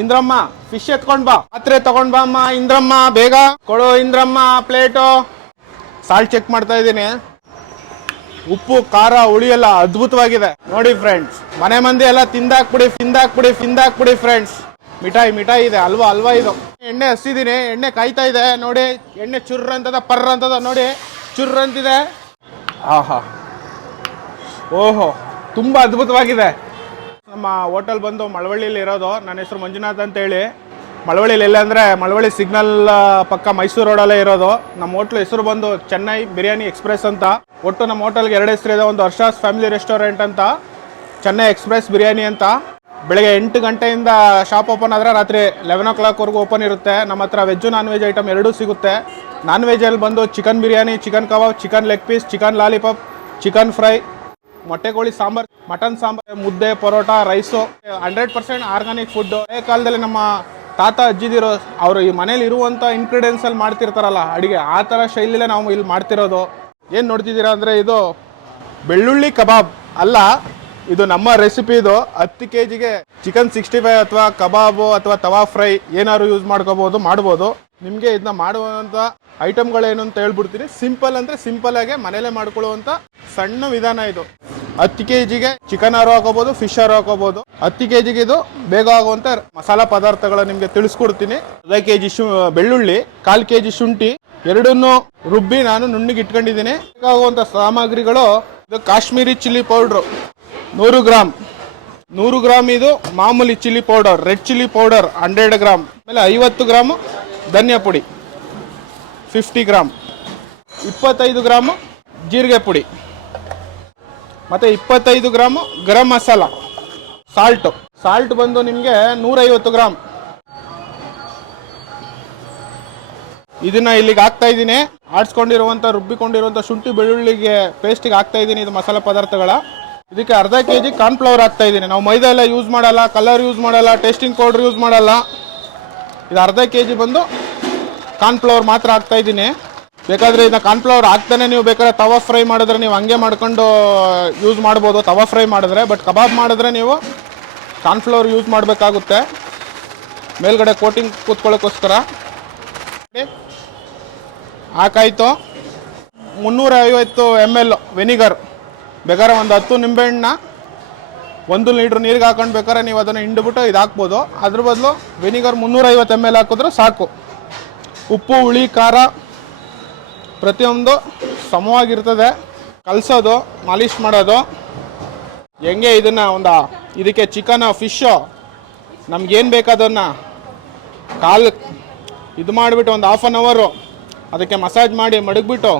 Indramma fish ಎತ್ಕೊಂಡ್ ಬಾ. ಪಾತ್ರೆ ತಗೊಂಡ್ ಬಾ ಅಮ್ಮ, ಇಂದ್ರಮ್ಮ, ಬೇಗ. ಕೊಡು ಇಂದ್ರಮ್ಮ, ಪ್ಲೇಟು. ಸಾಲ್ಟ್ ಚೆಕ್ ಮಾಡ್ತಾ ಇದ್ದೀನಿ. ಉಪ್ಪು, ಖಾರ, ಹುಳಿ ಎಲ್ಲ ಅದ್ಭುತವಾಗಿದೆ. ನೋಡಿ ಫ್ರೆಂಡ್ಸ್ ಮನೆ ಮಂದಿ ಎಲ್ಲ ತಿಂದಾಕ್ಬಿಡಿ ತಿಂದಾಕ್ಬಿಡಿ ತಿಂದಾಕ್ಬಿಡಿ ಫ್ರೆಂಡ್ಸ್ ಮಿಠಾಯಿ ಮಿಠಾಯಿ ಇದೆ, ಅಲ್ವಾ ಅಲ್ವಾ ಇದು. ಎಣ್ಣೆ ಹಸಿದೀನಿ, ಎಣ್ಣೆ ಕಾಯ್ತಾ ಇದೆ, ನೋಡಿ. ಎಣ್ಣೆ ಚುರ್ರ ಅಂತದ ಪರ್ರ ಅಂತದ ನೋಡಿ. ಚುರ್ರ ಅಂತಿದೆ ಆಹಾ. ಓಹೋ, ತುಂಬ ಅದ್ಭುತವಾಗಿದೆ. ನಮ್ಮ ಹೋಟೆಲ್ ಬಂದು ಮಳವಳ್ಳಿಲಿ ಇರೋದು. ನನ್ನ ಹೆಸರು ಮಂಜುನಾಥ್ ಅಂತ ಹೇಳಿ ಮಳವಳ್ಳಿಲಿ ಎಲ್ಲ ಅಂದರೆ ಮಳವಳ್ಳಿ ಸಿಗ್ನಲ್ ಪಕ್ಕ ಮೈಸೂರು ರೋಡಲ್ಲೇ ಇರೋದು. ನಮ್ಮ ಹೋಟ್ಲ್ ಹೆಸರು ಬಂದು ಚೆನ್ನೈ ಬಿರಿಯಾನಿ ಎಕ್ಸ್ಪ್ರೆಸ್ ಅಂತ. ಒಟ್ಟು ನಮ್ಮ ಹೋಟೆಲ್ಗೆ ಎರಡು ಹೆಸರಿದೆ ಒಂದು ಹರ್ಷಾಸ್ ಫ್ಯಾಮಿಲಿ ರೆಸ್ಟೋರೆಂಟ್ ಅಂತ, ಚೆನ್ನೈ ಎಕ್ಸ್ಪ್ರೆಸ್ ಬಿರಿಯಾನಿ ಅಂತ. ಬೆಳಗ್ಗೆ ಎಂಟು ಗಂಟೆಯಿಂದ ಶಾಪ್ ಓಪನ್ ಆದರೆ ರಾತ್ರಿ ಲೆವೆನ್ ಓ ಕ್ಲಾಕ್ವರೆಗೂ ಓಪನ್ ಇರುತ್ತೆ. ನಮ್ಮ ಹತ್ರ ವೆಜ್ಜು ನಾನ್ ವೆಜ್ ಐಟಮ್ ಎರಡೂ ಸಿಗುತ್ತೆ. ನಾನ್ ವೆಜ್ಜಲ್ಲಿ ಬಂದು chicken biryani, chicken kebab, chicken leg piece chicken lollipop chicken fry ಮೊಟ್ಟೆ ಕೋಳಿ ಸಾಂಬಾರ್, ಮಟನ್ ಸಾಂಬಾರ್, ಮುದ್ದೆ, parotta rice hundred percent organic food ಹಳೆ ಕಾಲದಲ್ಲಿ ನಮ್ಮ ತಾತ, ಅಜ್ಜಿದಿರೋ ಅವರು ಈ ಮನೇಲಿ ಇರುವಂತ ಇಂಗ್ರೀಡಿಯೆಂಟ್ಸ್ ಅಲ್ಲಿ ಮಾಡ್ತಿರ್ತಾರಲ್ಲ, ಅಡಿಗೆ, ಆ ಥರ ಶೈಲಿಲೇ ನಾವು ಇಲ್ಲಿ ಮಾಡ್ತಿರೋದು. ಏನು ನೋಡ್ತಿದ್ದೀರಾ ಅಂದರೆ ಇದು ಬೆಳ್ಳುಳ್ಳಿ ಕಬಾಬ್. ಅಲ್ಲ, ಇದು ನಮ್ಮ ರೆಸಿಪಿ ಇದು. ಹತ್ತು ಕೆ ಜಿಗೆ ಚಿಕನ್ ಸಿಕ್ಸ್ಟಿ ಫೈವ್ ಅಥವಾ ಕಬಾಬು ಅಥವಾ ತವಾ ಫ್ರೈ ಏನಾದ್ರು ಯೂಸ್ ಮಾಡ್ಕೋಬೋದು, ಮಾಡ್ಬೋದು. ನಿಮಗೆ ಇದನ್ನ ಮಾಡುವಂಥ ಐಟಮ್ಗಳೇನು ಅಂತ ಹೇಳ್ಬಿಡ್ತೀನಿ. ಸಿಂಪಲ್ ಅಂದರೆ ಸಿಂಪಲ್ ಆಗಿ ಮನೇಲೆ ಮಾಡ್ಕೊಳ್ಳುವಂಥ ಸಣ್ಣ ವಿಧಾನ ಇದು. ಹತ್ತು ಕೆ ಜಿಗೆ ಚಿಕನ್ ಆರು ಹಾಕೋಬಹುದು ಫಿಶ್ ಆರು ಹಾಕೋಬಹುದು ಹತ್ತು ಕೆ ಜಿಗೆ ಇದು ಬೇಗ ಆಗುವಂತ ಮಸಾಲಾ ಪದಾರ್ಥಗಳ ನಿಮಗೆ ತಿಳಿಸ್ಕೊಡ್ತೀನಿ. ಅರ್ಧ ಕೆ ಜಿ ಬೆಳ್ಳುಳ್ಳಿ, ಕಾಲು ಕೆ ಜಿ ಶುಂಠಿ, ಎರಡನ್ನು ರುಬ್ಬಿ ನಾನು ನುಣ್ಣಿಗೆ ಇಟ್ಕೊಂಡಿದ್ದೀನಿ. ಬೇಕಾಗುವಂತ ಸಾಮಗ್ರಿಗಳು ಇದು ಕಾಶ್ಮೀರಿ ಚಿಲ್ಲಿ ಪೌಡ್ರು. ನೂರು ಗ್ರಾಮ್ ನೂರು ಗ್ರಾಮ್ ಇದು ಮಾಮೂಲಿ chilli powder, red chilli powder hundred gram ಆಮೇಲೆ ಐವತ್ತು ಗ್ರಾಮು ಧನಿಯಾ ಪುಡಿ. ಫಿಫ್ಟಿ ಗ್ರಾಮ್ ಇಪ್ಪತ್ತೈದು ಗ್ರಾಮು ಜೀರಿಗೆ ಪುಡಿ. ಮತ್ತು ಇಪ್ಪತ್ತೈದು gram garam masala. Salt salt ಬಂದು ನಿಮಗೆ ನೂರೈವತ್ತು ಗ್ರಾಮ್. ಇದನ್ನ ಇಲ್ಲಿಗೆ ಹಾಕ್ತಾ ಇದ್ದೀನಿ. ಆಡಿಸ್ಕೊಂಡಿರುವಂಥ ರುಬ್ಬಿಕೊಂಡಿರುವಂಥ ಶುಂಠಿ ಬೆಳ್ಳುಳ್ಳಿಗೆ ಪೇಸ್ಟಿಗೆ ಹಾಕ್ತಾ ಇದ್ದೀನಿ ಇದು ಮಸಾಲೆ ಪದಾರ್ಥಗಳ. ಇದಕ್ಕೆ ಅರ್ಧ ಕೆ ಜಿ ಕಾರ್ನ್ಫ್ಲವರ್ ಹಾಕ್ತಾ ಇದ್ದೀನಿ. ನಾವು ಮೈದಾ ಎಲ್ಲ ಯೂಸ್ ಮಾಡಲ್ಲ ಕಲರ್ ಯೂಸ್ ಮಾಡಲ್ಲ ಟೇಸ್ಟಿಂಗ್ ಪೌಡ್ರ್ ಯೂಸ್ ಮಾಡಲ್ಲ. ಇದು ಅರ್ಧ ಕೆ ಜಿ ಬಂದು ಕಾರ್ನ್ಫ್ಲವರ್ ಮಾತ್ರ ಹಾಕ್ತಾ ಇದ್ದೀನಿ. ಬೇಕಾದರೆ ಇದನ್ನ ಕಾರ್ನ್ಫ್ಲವರ್ ಹಾಕ್ತಾನೆ, ನೀವು ಬೇಕಾದ್ರೆ ತವಾ ಫ್ರೈ ಮಾಡಿದ್ರೆ ನೀವು ಹಂಗೆ ಮಾಡ್ಕೊಂಡು ಯೂಸ್ ಮಾಡ್ಬೋದು. ತವಾ ಫ್ರೈ ಮಾಡಿದ್ರೆ ಬಟ್ ಕಬಾಬ್ ಮಾಡಿದ್ರೆ ನೀವು ಕಾರ್ನ್ಫ್ಲವರ್ ಯೂಸ್ ಮಾಡಬೇಕಾಗುತ್ತೆ. ಮೇಲ್ಗಡೆ ಕೋಟಿಂಗ್ ಕೂತ್ಕೊಳ್ಳೋಕ್ಕೋಸ್ಕರ ಹಾಕಾಯ್ತು. ಮುನ್ನೂರ ಐವತ್ತು ಎಂ ಎಲ್ ವೆನಿಗರ್ ಬೇಕಾದ್ರೆ ಒಂದು ಹತ್ತು ನಿಂಬೆಹಣ್ಣ ಒಂದು ಲೀಟ್ರ್ ನೀರಿಗೆ ಹಾಕೊಂಡು ಬೇಕಾದ್ರೆ ನೀವು ಅದನ್ನು ಹಿಂಡ್ಬಿಟ್ಟು ಇದು ಹಾಕ್ಬೋದು. ಅದ್ರ ಬದಲು ವೆನಿಗರ್ ಮುನ್ನೂರೈವತ್ತು ಎಂ ಎಲ್ ಹಾಕಿದ್ರೆ ಸಾಕು. ಉಪ್ಪು, ಹುಳಿ, ಖಾರ ಪ್ರತಿಯೊಂದು ಸಮವಾಗಿರ್ತದೆ. ಕಲಸೋದು, ಮಾಲಿಶ್ ಮಾಡೋದು. ಹೆಂಗೆ ಇದನ್ನು ಒಂದು, ಇದಕ್ಕೆ ಚಿಕನ್ ಫಿಶ್ಶು ನಮ್ಗೇನು ಬೇಕಾದನ್ನ ಕಾಲು ಇದು ಮಾಡಿಬಿಟ್ಟು ಒಂದು ಹಾಫ್ ಆನ್ ಅವರು ಅದಕ್ಕೆ ಮಸಾಜ್ ಮಾಡಿ ಮಡಗ್ಬಿಟ್ಟು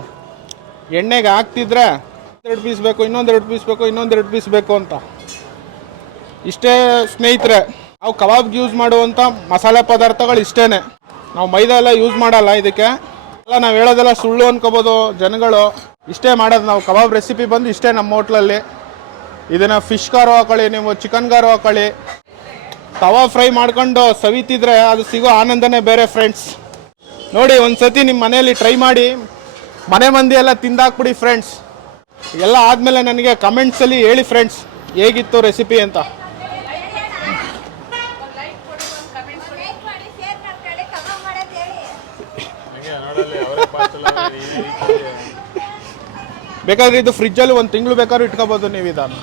ಎಣ್ಣೆಗೆ ಹಾಕ್ತಿದ್ರೆ ಎರಡು ಪೀಸ್ ಬೇಕು, ಇನ್ನೊಂದೆರಡು ಪೀಸ್ ಬೇಕು, ಇನ್ನೊಂದೆರಡು ಪೀಸ್ ಬೇಕು ಅಂತ. ಇಷ್ಟೇ ಸ್ನೇಹಿತರೆ, ನಾವು ಕಬಾಬ್ಗೆ ಯೂಸ್ ಮಾಡುವಂಥ ಮಸಾಲೆ ಪದಾರ್ಥಗಳು ಇಷ್ಟೇ ನಾವು ಮೈದಾ ಎಲ್ಲ ಯೂಸ್ ಮಾಡಲ್ಲ ಇದಕ್ಕೆ. ಎಲ್ಲ ನಾವು ಹೇಳೋದೆಲ್ಲ ಸುಳ್ಳು ಅನ್ಕೋಬೋದು ಜನಗಳು. ಇಷ್ಟೇ ಮಾಡೋದು ನಾವು. ಕಬಾಬ್ ರೆಸಿಪಿ ಬಂದು ಇಷ್ಟೇ ನಮ್ಮ ಹೋಟ್ಲಲ್ಲಿ. ಇದನ್ನು ಫಿಶ್ ಕಾರು ಹಾಕೊಳ್ಳಿ, ನೀವು ಚಿಕನ್ ಕಾರು ಹಾಕೊಳ್ಳಿ. ತವಾ ಫ್ರೈ ಮಾಡ್ಕೊಂಡು ಸವಿತಿದ್ರೆ ಅದು ಸಿಗೋ ಆನಂದನೇ ಬೇರೆ ಫ್ರೆಂಡ್ಸ್ ನೋಡಿ ಒಂದು ಸತಿ ನಿಮ್ಮ ಮನೆಯಲ್ಲಿ ಟ್ರೈ ಮಾಡಿ. ಮನೆ ಮಂದಿ ಎಲ್ಲ ತಿಂದಾಕ್ಬಿಡಿ ಫ್ರೆಂಡ್ಸ್ ಎಲ್ಲ ಆದಮೇಲೆ ನನಗೆ ಕಮೆಂಟ್ಸಲ್ಲಿ ಹೇಳಿ ಫ್ರೆಂಡ್ಸ್ ಹೇಗಿತ್ತು ರೆಸಿಪಿ ಅಂತ ಲೈಕ್ ಮಾಡಿ ಶೇರ್ ಮಾಡ್ಕೊಳ್ಳಿ ಕಮೆಂಟ್ ಮಾಡೋದು ಹೇಳಿ ಬೇಕಾದ್ರೆ ಇದು ಫ್ರಿಜ್ಜಲ್ಲಿ ಒಂದು ತಿಂಗಳು ಬೇಕಾದ್ರೂ ಇಟ್ಕೋಬೋದು ನೀವು ಇದನ್ನು.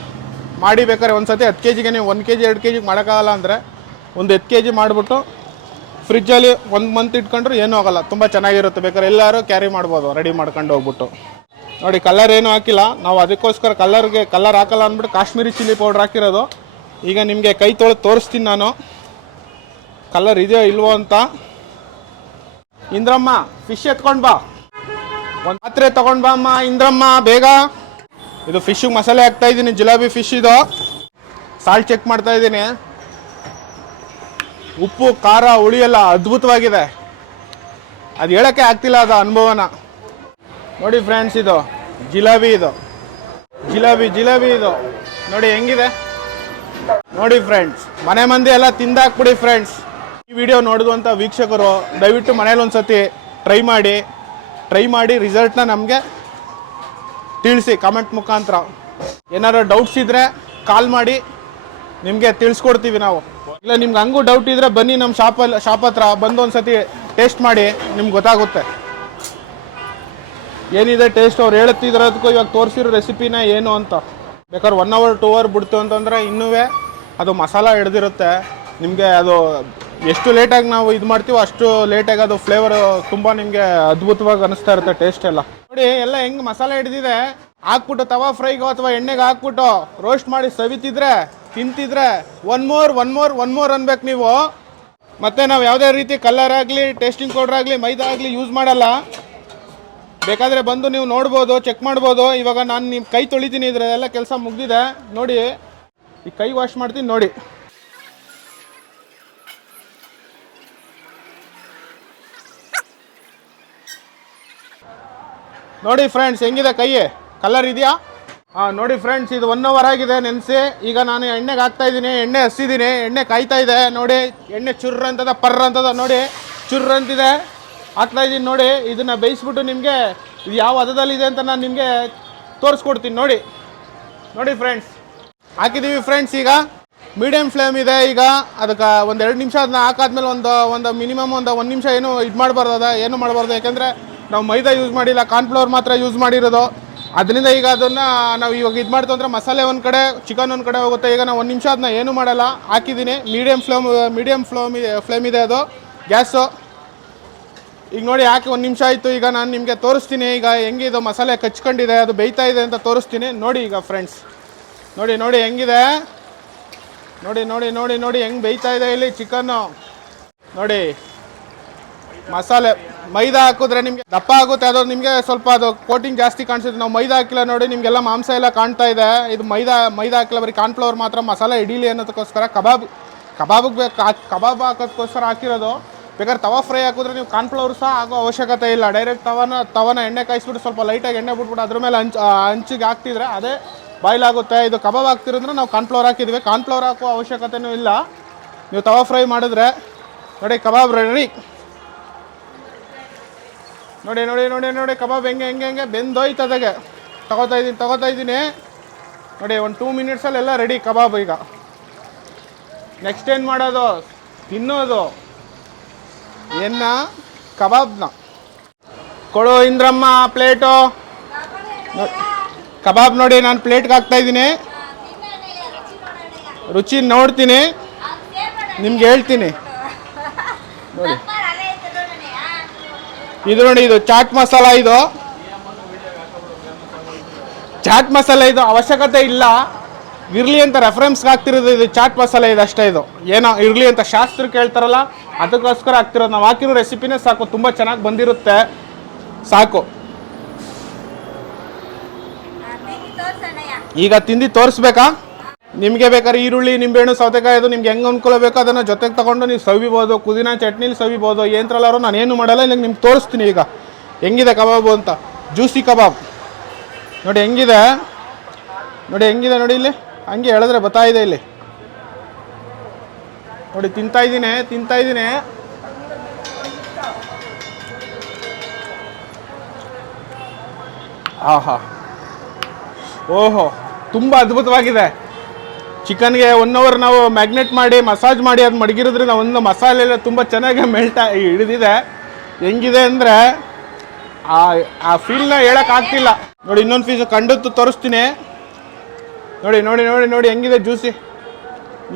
ಮಾಡಿ ಬೇಕಾದ್ರೆ ಒಂದು ಸತಿ ಹತ್ತು ಕೆ ಜಿಗೆ ನೀವು ಒಂದು ಕೆ ಜಿ ಎರಡು ಕೆ ಜಿಗೆ ಮಾಡೋಕ್ಕಾಗಲ್ಲ ಅಂದರೆ ಒಂದು ಹತ್ತು ಕೆ ಜಿ ಮಾಡಿಬಿಟ್ಟು ಫ್ರಿಜ್ಜಲ್ಲಿ ಒಂದು ಮಂತ್ ಇಟ್ಕೊಂಡ್ರೆ ಏನೂ ಆಗಲ್ಲ. ತುಂಬ ಚೆನ್ನಾಗಿರುತ್ತೆ. ಬೇಕಾದ್ರೆ ಎಲ್ಲರೂ ಕ್ಯಾರಿ ಮಾಡ್ಬೋದು ರೆಡಿ ಮಾಡ್ಕೊಂಡು ಹೋಗ್ಬಿಟ್ಟು. ನೋಡಿ ಕಲರ್ ಏನೂ ಹಾಕಿಲ್ಲ. ನಾವು ಅದಕ್ಕೋಸ್ಕರ ಕಲರ್ಗೆ ಕಲರ್ ಹಾಕಲ್ಲ ಅಂದ್ಬಿಟ್ಟು ಕಾಶ್ಮೀರಿ ಚಿಲ್ಲಿ ಪೌಡ್ರ್ ಹಾಕಿರೋದು. ಈಗ ನಿಮಗೆ ಕೈ ತೊಳೆದು ತೋರಿಸ್ತೀನಿ ನಾನು. ಕಲರ್ ಇದೆಯೋ ಇಲ್ವೋ ಅಂತ. ಇಂದ್ರಮ್ಮ ಫಿಶ್ ಎತ್ಕೊಂಡು ಬಾ. ಒಂದು ಪಾತ್ರೆ ತಗೊಂಡ್ ಬಾ ಅಮ್ಮ, ಇಂದ್ರಮ್ಮ, ಬೇಗ. ಇದು ಫಿಶ್ಗೆ ಮಸಾಲೆ ಹಾಕ್ತಾ ಇದ್ದೀನಿ ಜಿಲಾಬಿ ಫಿಶ್ ಇದು. ಸಾಲ್ಟ್ ಚೆಕ್ ಮಾಡ್ತಾ ಇದ್ದೀನಿ ಉಪ್ಪು, ಖಾರ, ಹುಳಿ ಎಲ್ಲ ಅದ್ಭುತವಾಗಿದೆ. ಅದು ಹೇಳಕ್ಕೆ ಆಗ್ತಿಲ್ಲ ಅದು ಅನುಭವನ. ನೋಡಿ ಫ್ರೆಂಡ್ಸ್ ಇದು, ಜಿಲಾಬಿ ಇದು. ಜಿಲಾಬಿ ಜಿಲಾಬಿ ಇದು. ನೋಡಿ ಹೆಂಗಿದೆ? ನೋಡಿ ಫ್ರೆಂಡ್ಸ್ ಮನೆ ಮಂದಿ ಎಲ್ಲ ತಿಂದಾಕ್ಬಿಡಿ ಫ್ರೆಂಡ್ಸ್ ಈ ವಿಡಿಯೋ ನೋಡಿದಂಥ ವೀಕ್ಷಕರು, ದಯವಿಟ್ಟು ಮನೇಲಿ ಒಂದು ಸತಿ ಟ್ರೈ ಮಾಡಿ. ಟ್ರೈ ಮಾಡಿ ರಿಸಲ್ಟ್ನ ನಮಗೆ ತಿಳಿಸಿ ಕಮೆಂಟ್ ಮುಖಾಂತರ. ಏನಾದ್ರು ಡೌಟ್ಸ್ ಇದ್ದರೆ ಕಾಲ್ ಮಾಡಿ, ನಿಮಗೆ ತಿಳಿಸ್ಕೊಡ್ತೀವಿ ನಾವು. ಇಲ್ಲ, ನಿಮ್ಗೆ ಹಂಗೂ ಡೌಟ್ ಇದ್ರೆ ಬನ್ನಿ ನಮ್ಮ ಶಾಪಲ್ಲಿ ಶಾಪ್ ಹತ್ರ ಬಂದು ಒಂದ್ಸತಿ ಟೇಸ್ಟ್ ಮಾಡಿ, ನಿಮ್ಗೆ ಗೊತ್ತಾಗುತ್ತೆ. ಏನಿದೆ ಟೇಸ್ಟ್ ಅವ್ರು ಹೇಳ್ತಿದ್ರದಕ್ಕೂ ಇವಾಗ ತೋರಿಸಿರೋ ರೆಸಿಪಿನ ಏನು ಅಂತ. ಬೇಕಾದ್ರೆ ಒನ್ ಅವರ್ ಟೂ ಅವರ್ ಬಿಡ್ತು ಅಂತಂದರೆ ಇನ್ನೂ ಅದು ಮಸಾಲ ಹಿಡ್ದಿರುತ್ತೆ. ನಿಮಗೆ ಅದು ಎಷ್ಟು ಲೇಟಾಗಿ ನಾವು ಇದು ಮಾಡ್ತೀವೋ ಅಷ್ಟು ಲೇಟಾಗಿ ಅದು ಫ್ಲೇವರ್ ತುಂಬ ನಿಮಗೆ ಅದ್ಭುತವಾಗಿ ಅನಿಸ್ತಾ ಇರುತ್ತೆ ಟೇಸ್ಟ್ ಎಲ್ಲ. ನೋಡಿ, ಎಲ್ಲ ಹೆಂಗೆ ಮಸಾಲೆ ಹಿಡಿದಿದೆ. ಹಾಕ್ಬಿಟ್ಟು ತವಾ ಫ್ರೈಗೋ ಅಥವಾ ಎಣ್ಣೆಗೆ ಹಾಕ್ಬಿಟ್ಟು ರೋಸ್ಟ್ ಮಾಡಿ ಸವಿತಿದ್ರೆ, ತಿಂತಿದ್ರೆ one more one more one more ಅನ್ಬೇಕು ನೀವು. ಮತ್ತೆ ನಾವು ಯಾವುದೇ ರೀತಿ ಕಲರ್ ಆಗಲಿ ಟೇಸ್ಟಿಂಗ್ ಪೌಡರ್ ಆಗಲಿ, ಮೈದಾ ಆಗಲಿ ಯೂಸ್ ಮಾಡಲ್ಲ. ಬೇಕಾದರೆ ಬಂದು ನೀವು ನೋಡ್ಬೋದು ಚೆಕ್ ಮಾಡ್ಬೋದು. ಇವಾಗ ನಾನು ನಿಮ್ಮ ಕೈ ತೊಳಿತೀನಿ ಇದ್ರೆಲ್ಲ ಕೆಲಸ ಮುಗಿದಿದೆ. ನೋಡಿ, ಈ ಕೈ ವಾಶ್ ಮಾಡ್ತೀನಿ, ನೋಡಿ. ನೋಡಿ ಫ್ರೆಂಡ್ಸ್ ಹೆಂಗಿದೆ ಕೈ? ಕಲರ್ ಇದೆಯಾ? ಹಾಂ ನೋಡಿ ಫ್ರೆಂಡ್ಸ್ ಇದು ಒನ್ ಅವರ್ ಆಗಿದೆ, ನೆನೆಸಿ. ಈಗ ನಾನು ಎಣ್ಣೆಗೆ ಹಾಕ್ತಾ ಇದ್ದೀನಿ, ಎಣ್ಣೆ ಹಸಿದ್ದೀನಿ ಎಣ್ಣೆ ಕಾಯ್ತಾ ಇದೆ, ನೋಡಿ. ಎಣ್ಣೆ ಚುರ್ರ ಅಂತದ ಪರ್ರ ಅಂತದ ನೋಡಿ. ಚುರ್ರ ಅಂತಿದೆ ಹಾಕ್ತಾ ಇದ್ದೀನಿ, ನೋಡಿ. ಇದನ್ನು ಬೇಯಿಸ್ಬಿಟ್ಟು ನಿಮಗೆ ಇದು ಯಾವ ಹದದಲ್ಲಿದೆ ಅಂತ ನಾನು ನಿಮಗೆ ತೋರಿಸ್ಕೊಡ್ತೀನಿ, ನೋಡಿ. ನೋಡಿ ಫ್ರೆಂಡ್ಸ್ ಹಾಕಿದ್ದೀವಿ ಫ್ರೆಂಡ್ಸ್ ಈಗ. ಮೀಡಿಯಮ್ ಫ್ಲೇಮ್ ಇದೆ ಈಗ. ಅದಕ್ಕೆ ಒಂದು ಎರಡು ನಿಮಿಷ ಅದನ್ನ ಹಾಕಾದ್ಮೇಲೆ ಒಂದು ಒಂದು ಮಿನಿಮಮ್ ಒಂದು ಒಂದು ನಿಮಿಷ ಏನು ಇದು ಮಾಡಬಾರ್ದು ಏನು ಮಾಡಬಾರ್ದು? ಯಾಕೆಂದರೆ ನಾವು ಮೈದಾ ಯೂಸ್ ಮಾಡಿಲ್ಲ ಕಾರ್ನ್ಫ್ಲವರ್ ಮಾತ್ರ ಯೂಸ್ ಮಾಡಿರೋದು. ಅದರಿಂದ ಈಗ ಅದನ್ನು ನಾವು ಇವಾಗ ಇದು ಮಾಡ್ತು ಅಂದರೆ ಮಸಾಲೆ ಒಂದು ಕಡೆ ಚಿಕನ್ ಒಂದು ಕಡೆ ಹೋಗುತ್ತೆ. ಈಗ ನಾವು ಒಂದು ನಿಮಿಷ ಅದನ್ನ ಏನು ಮಾಡಲ್ಲ ಹಾಕಿದ್ದೀನಿ medium flame medium flame flame ಇದೆ ಅದು, ಗ್ಯಾಸು. ಈಗ ನೋಡಿ ಯಾಕೆ ಒಂದು ನಿಮಿಷ ಆಯಿತು. ಈಗ ನಾನು ನಿಮಗೆ ತೋರಿಸ್ತೀನಿ. ಈಗ ಹೆಂಗಿದೆ ಮಸಾಲೆ ಕಚ್ಕೊಂಡಿದೆ, ಅದು ಬೇಯ್ತಾ ಇದೆ ಅಂತ ತೋರಿಸ್ತೀನಿ. ನೋಡಿ ಈಗ ಫ್ರೆಂಡ್ಸ್ ನೋಡಿ ನೋಡಿ ಹೆಂಗಿದೆ. ನೋಡಿ ನೋಡಿ ನೋಡಿ ನೋಡಿ ಹೆಂಗೆ ಬೇಯ್ತಾ ಇದೆ ಇಲ್ಲಿ ಚಿಕನ್ನು ನೋಡಿ. ಮಸಾಲೆ. ಮೈದಾ ಹಾಕಿದ್ರೆ ನಿಮಗೆ ದಪ್ಪ ಆಗುತ್ತೆ. ಅದು ನಿಮಗೆ ಸ್ವಲ್ಪ ಅದು ಕೋಟಿಂಗ್ ಜಾಸ್ತಿ ಕಾಣಿಸುತ್ತೆ ನಾವು ಮೈದಾ ಹಾಕಿಲ್ಲ ನೋಡಿ, ನಿಮಗೆಲ್ಲ ಮಾಂಸ ಎಲ್ಲ ಕಾಣ್ತಾ ಇದೆ. ಇದು ಮೈದಾ ಮೈದಾ ಹಾಕಿಲ್ಲ, ಬರೀ ಕಾರ್ನ್ಫ್ಲವರ್ ಮಾತ್ರ ಮಸಾಲೆ ಇಡೀಲಿ ಅನ್ನೋದಕ್ಕೋಸ್ಕರ ಕಬಾಬ್ ಕಬಾಬಿಗೆ ಬೇಕು ಕಬಾಬ್ ಹಾಕೋದಕ್ಕೋಸ್ಕರ ಹಾಕಿರೋದು. ಬೇಕಾದ್ರೆ ತವಾ ಫ್ರೈ ಹಾಕಿದ್ರೆ ನೀವು ಕಾರ್ನ್ಫ್ಲವರ್ ಸಹ ಆಗೋ ಅವಶ್ಯಕತೆ ಇಲ್ಲ. ಡೈರೆಕ್ಟ್ ತವನ ತವನ ಎಣ್ಣೆ ಕಾಯಿಸ್ಬಿಟ್ಟು ಸ್ವಲ್ಪ ಲೈಟಾಗಿ ಎಣ್ಣೆ ಬಿಟ್ಬಿಟ್ಟು ಅದ್ರ ಮೇಲೆ ಹಂಚ್ ಹಂಚಿಗೆ ಹಾಕ್ತಿದ್ರೆ ಅದೇ ಬಾಯ್ಲ್ ಆಗುತ್ತೆ ಇದು ಕಬಾಬ್ ಹಾಕ್ತಿರಂದ್ರೆ ನಾವು ಕಾರ್ನ್ಫ್ಲವರ್ ಹಾಕಿದ್ವಿ. ಕಾರ್ನ್ಫ್ಲವರ್ ಹಾಕೋ ಅವಶ್ಯಕತೆನೂ ಇಲ್ಲ. ನೀವು ತವಾ ಫ್ರೈ ಮಾಡಿದ್ರೆ ನೋಡಿ ಕಬಾಬ್ ರೆಡಿ ನೋಡಿ ನೋಡಿ ನೋಡಿ ನೋಡಿ, ಕಬಾಬ್ ಹೆಂಗೆ ಹೆಂಗೆ ಹೆಂಗೆ? ಬೆಂದೋಯ್ತದಾಗೆ ತಗೋತಾ ಇದ್ದೀನಿ ತಗೋತಾ ಇದ್ದೀನಿ. ನೋಡಿ, ಒಂದು ಟೂ ಮಿನಿಟ್ಸಲ್ಲಿ ಎಲ್ಲ ರೆಡಿ ಕಬಾಬ್ ಈಗ. ನೆಕ್ಸ್ಟ್ ಏನು ಮಾಡೋದು? ತಿನ್ನೋದು. ಎನ್ನ? ಕಬಾಬ್ನ. ಕೊಡು ಇಂದ್ರಮ್ಮ, ಪ್ಲೇಟು. ಕಬಾಬ್ ನೋಡಿ, ನಾನು ಪ್ಲೇಟ್ಗೆ ಹಾಕ್ತಾ ಇದ್ದೀನಿ. ರುಚಿ ನೋಡ್ತೀನಿ. ನಿಮ್ಗೆ ಹೇಳ್ತೀನಿ. ನೋಡಿ. ಇದು ನೋಡಿ, ಇದು ಚಾಟ್ ಮಸಾಲ ಇದು. ಚಾಟ್ ಮಸಾಲ ಇದು ಅವಶ್ಯಕತೆ ಇಲ್ಲ. ಇರ್ಲಿ ಅಂತ ರೆಫರೆನ್ಸ್ ಹಾಕ್ತಿರೋದು ಇದು ಚಾಟ್ ಮಸಾಲ ಇದು ಅಷ್ಟೇ ಇದು. ಏನೋ ಇರ್ಲಿ ಅಂತ ಶಾಸ್ತ್ರ ಕೇಳ್ತಾರಲ್ಲ, ಅದಕ್ಕೋಸ್ಕರ ಹಾಕ್ತಿರೋದು ನಾವು ಹಾಕಿರೋ ರೆಸಿಪಿನೇ ಸಾಕು, ತುಂಬ ಚೆನ್ನಾಗಿ ಬಂದಿರುತ್ತೆ. ಸಾಕು. ಈಗ ತಿಂದು ತೋರಿಸ್ಬೇಕಾ? ನಿಮಗೆ ಬೇಕಾದ್ರೆ ಈರುಳ್ಳಿ ನಿಂಬೆಹಣ್ಣು ಸೌತೆಕಾಯಿ ಅದು ನಿಮ್ಗೆ ಹೆಂಗೆ ಅನುಕೂಲ ಬೇಕೋ ಅದನ್ನು ಜೊತೆಗೆ ತಗೊಂಡು ನೀವು ಸವಿಬೋದು ಕುದಿನ ಚಟ್ನಿಲಿ ಸವಿಬೋದು ಏನ್ತ್ರಲ್ಲಾರು ನಾನು ಏನು ಮಾಡಲ್ಲ ಇಲ್ಲ ನಿಮ್ಗೆ ತೋರಿಸ್ತೀನಿ ಈಗ. ಹೆಂಗಿದೆ ಕಬಾಬು ಅಂತ? Juicy kebab. ನೋಡಿ ಹೆಂಗಿದೆ? ನೋಡಿ ಹೆಂಗಿದೆ ನೋಡಿ ಇಲ್ಲಿ? ಹಂಗೆ ಹೇಳಿದ್ರೆ ಬರ್ತಾ ಇದೆ ಇಲ್ಲಿ. ನೋಡಿ ತಿಂತಾ ಇದ್ದೀನಿ ತಿಂತಾ ಇದ್ದೀನಿ. ಆಹಾ. ಓಹೋ, ತುಂಬ ಅದ್ಭುತವಾಗಿದೆ. ಚಿಕನ್ಗೆ ಒನ್ ಅವರ್ ನಾವು ಮ್ಯಾಗ್ನೆಟ್ ಮಾಡಿ ಮಸಾಜ್ ಮಾಡಿ ಅದು ಮಡಗಿರೋದ್ರಿಂದ ಒಂದು ಮಸಾಲೆ ಎಲ್ಲ ತುಂಬ ಚೆನ್ನಾಗಿ ಮೆಲ್ಟ್ ಹಿಡಿದಿದೆ. ಹೆಂಗಿದೆ ಅಂದರೆ, ಆ ಆ ಫೀಲ್ನ ಹೇಳೋಕ್ಕಾಗ್ತಿಲ್ಲ ನೋಡಿ, ಇನ್ನೊಂದು ಫೀಸ್ ಕಂಡತ್ತು ತೋರಿಸ್ತೀನಿ. ನೋಡಿ ನೋಡಿ ನೋಡಿ ನೋಡಿ, ಹೆಂಗಿದೆ ಜ್ಯೂಸಿ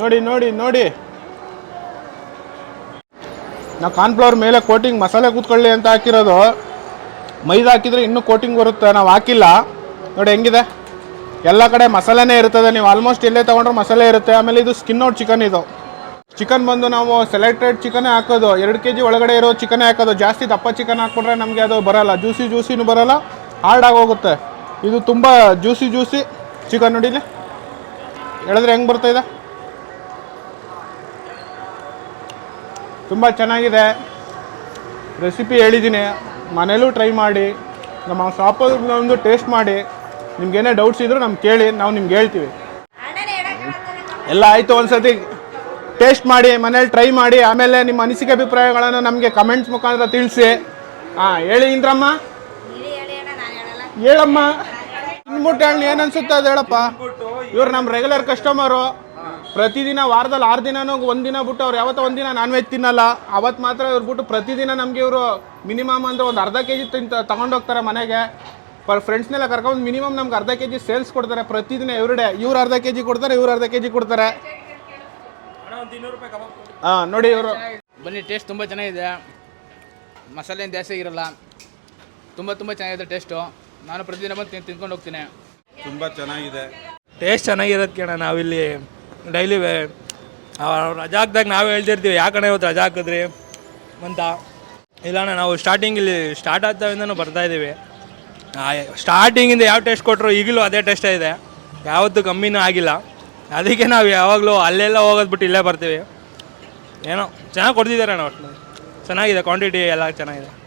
ನೋಡಿ ನೋಡಿ ನೋಡಿ. ನಾವು ಕಾರ್ನ್ಫ್ಲವರ್ ಮೇಲೆ ಕೋಟಿಂಗ್ ಮಸಾಲೆ ಕೂತ್ಕೊಳ್ಳಿ ಅಂತ ಹಾಕಿರೋದು. ಮೈದಾ ಹಾಕಿದ್ರೆ ಇನ್ನೂ ಕೋಟಿಂಗ್ ಬರುತ್ತೆ, ನಾವು ಹಾಕಿಲ್ಲ. ನೋಡಿ, ಹೆಂಗಿದೆ? ಎಲ್ಲ ಕಡೆ ಮಸಾಲೆನೇ ಇರ್ತದೆ. ನೀವು ಆಲ್ಮೋಸ್ಟ್ ಎಲ್ಲೇ ತೊಗೊಂಡ್ರೆ ಮಸಾಲೆ ಇರುತ್ತೆ. ಆಮೇಲೆ ಇದು ಸ್ಕಿನ್ ಔಟ್ ಚಿಕನ್ ಇದು. ಚಿಕನ್ ಬಂದು ನಾವು ಸೆಲೆಕ್ಟೆಡ್ ಚಿಕನ್ ಹಾಕೋದು. ಎರಡು ಕೆ ಜಿ ಒಳಗಡೆ ಇರೋ ಚಿಕನ್ ಹಾಕೋದು. ಜಾಸ್ತಿ ದಪ್ಪ ಚಿಕನ್ ಹಾಕ್ಬಿಟ್ರೆ ನಮಗೆ ಅದು ಬರಲ್ಲ. ಜ್ಯೂಸಿ ಜ್ಯೂಸಿನೂ ಬರಲ್ಲ. ಹಾರ್ಡ್ ಆಗೋಗುತ್ತೆ ಇದು ತುಂಬ ಜ್ಯೂಸಿ ಜ್ಯೂಸಿ ಚಿಕನ್ ನೋಡಿಲಿ ಹೇಳಿದ್ರೆ ಹೆಂಗೆ ಬರ್ತಾ ಇದೆ? ತುಂಬ ಚೆನ್ನಾಗಿದೆ. ರೆಸಿಪಿ ಹೇಳಿದ್ದೀನಿ. ಮನೇಲೂ ಟ್ರೈ ಮಾಡಿ. ನಮ್ಮ ಶಾಪಲ್ಲಿ ಒಂದು ಟೇಸ್ಟ್ ಮಾಡಿ. ನಿಮ್ಗೇನೇ ಡೌಟ್ಸ್ ಇದ್ರು ನಮ್ಗೆ ಕೇಳಿ, ನಾವು ನಿಮ್ಗೆ ಹೇಳ್ತೀವಿ. ಎಲ್ಲ ಆಯಿತು ಒಂದ್ಸತಿ ಟೇಸ್ಟ್ ಮಾಡಿ, ಮನೇಲಿ ಟ್ರೈ ಮಾಡಿ, ಆಮೇಲೆ ನಿಮ್ಮ ಅನಿಸಿಕೆ ಅಭಿಪ್ರಾಯಗಳನ್ನು ನಮಗೆ ಕಮೆಂಟ್ಸ್ ಮುಖಾಂತರ ತಿಳಿಸಿ. ಹಾಂ, ಹೇಳಿ ಇಂದ್ರಮ್ಮ. ಹೇಳಮ್ಮ. ತಿನ್ಬಿಟ್ಟು ಹೇಳಿ ಏನು ಅನ್ಸುತ್ತೆ ಅದು ಹೇಳಪ್ಪ. ಇವ್ರು ನಮ್ಮ ರೆಗ್ಯುಲರ್ ಕಸ್ಟಮರು ಪ್ರತಿದಿನ ವಾರದಲ್ಲಿ ಆರು ದಿನನೂ ಒಂದಿನ ಬಿಟ್ಟು ಅವ್ರು ಯಾವತ್ತೋ ಒಂದಿನ ನಾನ್ ವೆಜ್ ತಿನ್ನಲ್ಲ. ಅವತ್ತು ಮಾತ್ರ ಇವ್ರು ಬಿಟ್ಟು ಪ್ರತಿದಿನ ನಮಗೆ ಇವರು ಮಿನಿಮಮ್ ಅಂದ್ರೆ ಒಂದು ಅರ್ಧ ಕೆ ಜಿ ತಿಂತ ತಗೊಂಡೋಗ್ತಾರೆ ಮನೆಗೆ. ಪರ್ ಫ್ರೆಂಡ್ಸ್ನೆಲ್ಲ ಕರ್ಕೊಂಡು ಮಿನಿಮಮ್ ನಮ್ಗೆ ಅರ್ಧ ಕೆ ಜಿ ಸೇಲ್ಸ್ ಕೊಡ್ತಾರೆ. ಪ್ರತಿದಿನ ಎವ್ರಿಡೇ ಇವ್ರು ಅರ್ಧ ಕೆ ಜಿ ಕೊಡ್ತಾರೆ ಇವ್ರು ಅರ್ಧ ಕೆ ಜಿ ಕೊಡ್ತಾರೆ ಹಾಂ ನೋಡಿ ಇವರು. ಬನ್ನಿ ಟೇಸ್ಟ್ ತುಂಬ ಚೆನ್ನಾಗಿದೆ. ಮಸಾಲೆ ಏನು ಜಾಸ್ತಿ ಇರಲ್ಲ ತುಂಬ ತುಂಬ ಚೆನ್ನಾಗಿದೆ ಟೇಸ್ಟು ನಾನು ಪ್ರತಿದಿನ ಬಂದು ತಿನ್- ತಿನ್ಕೊಂಡು ಹೋಗ್ತೀನಿ. ತುಂಬ ಚೆನ್ನಾಗಿದೆ. ಟೇಸ್ಟ್ ಚೆನ್ನಾಗಿರೋದು ಕಣ ನಾವಿಲ್ಲಿ ಡೈಲಿ ರಜಾ ಹಾಕ್ದಾಗ ನಾವೇ ಹೇಳ್ತಿರ್ತೀವಿ ಯಾಕಣ್ಣ ಇವತ್ತು ರಜಾ ಹಾಕಿದ್ರಿ ಅಂತ. ಇಲ್ಲಣ್ಣ ನಾವು ಸ್ಟಾರ್ಟಿಂಗ್ ಇಲ್ಲಿ ಸ್ಟಾರ್ಟ್ ಆಗ್ತಾವಿಂದನೂ ಬರ್ತಾ ಇದ್ದೀವಿ ಸ್ಟಾರ್ಟಿಂಗಿಂದ ಯಾವ ಟೆಸ್ಟ್ ಕೊಟ್ಟರು ಈಗಲೂ ಅದೇ ಟೆಸ್ಟ್ ಇದೆ. ಯಾವತ್ತೂ ಕಮ್ಮಿನೂ ಆಗಿಲ್ಲ. ಅದಕ್ಕೆ ನಾವು ಯಾವಾಗಲೂ ಅಲ್ಲೆಲ್ಲ ಹೋಗೋದು ಬಿಟ್ಟು ಇಲ್ಲೇ ಬರ್ತೀವಿ. ಏನೋ, ಚೆನ್ನಾಗಿ ಕೊಡ್ತಿದ್ದಾರೆ ನಾವು ಚೆನ್ನಾಗಿದೆ ಕ್ವಾಂಟಿಟಿ ಎಲ್ಲ ಚೆನ್ನಾಗಿದೆ.